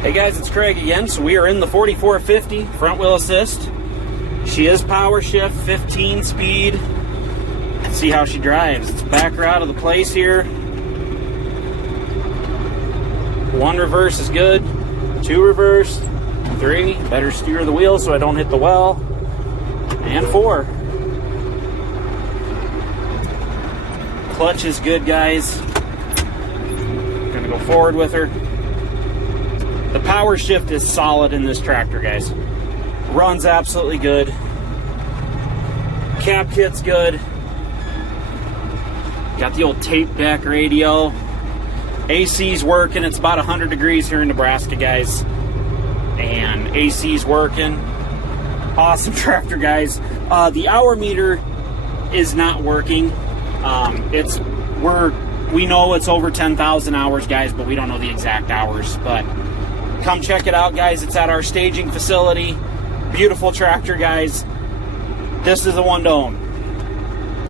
Hey guys, it's Craig again. So we are in the 4450 front wheel assist. She is power shift, 15 speed. Let's see how she drives. It's back her out of the place here. 1 reverse is good. 2 reverse. 3, better steer the wheel so I don't hit the well. And 4. Clutch is good, guys. Gonna go forward with her. The power shift is solid in this tractor, guys. Runs absolutely good. Cap kit's good. Got the old tape deck radio. AC's working. It's about 100 degrees here in Nebraska, guys. And AC's working. Awesome tractor, guys. The hour meter is not working. We know it's over 10,000 hours, guys, but we don't know the exact hours. But come check it out, guys. It's at our staging facility. Beautiful tractor, guys. This is the one to own.